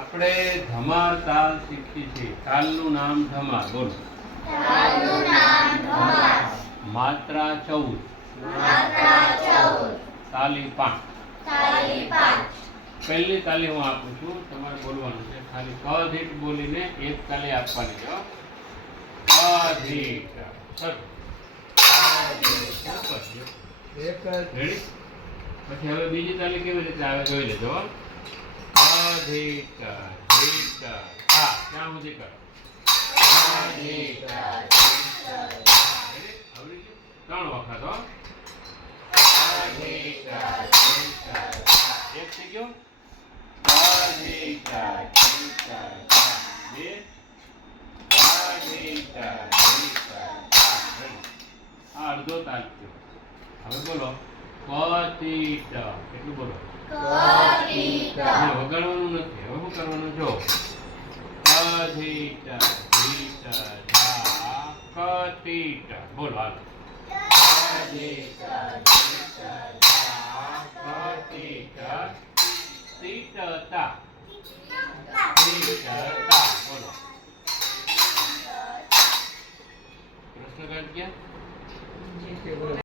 આપણે ધમાર તાલ શીખી છે. તાલનું નામ ધમાર. બોલો. તાલનું નામ ધમાર. માત્રા 14. માત્રા 14. તાલી 5. તાલી 5. પહેલી તાલી હું આપું છું, તમારે બોલવાનું છે. ખાલી ક ધીટ બોલીને એક તાલી આપવાની છે. ક ધીટ. રેડી? પછી હવે બીજી તાલી કેવી રીતે આવે જોઈ લેજો. અધિક ધીક આ ક્યાં સુધી કર. અધિક ત્રણ વખત હો. અધિક એક થઈ ગયો. અધિક બે. અધિક આ અડધો તાલ થયો. હવે બોલો કતિટ. કેટલું બોલો? કતિટ. વગાડવાનું નથી. હવે શું કરવાનું જો. કતિટ ધીટ ધા કતિટ. બોલો હાલો. કતિટ ધીટ ધા કતિટ તીટતા તીટતા. બોલો. પ્રશ્ન કાઢ ગયા.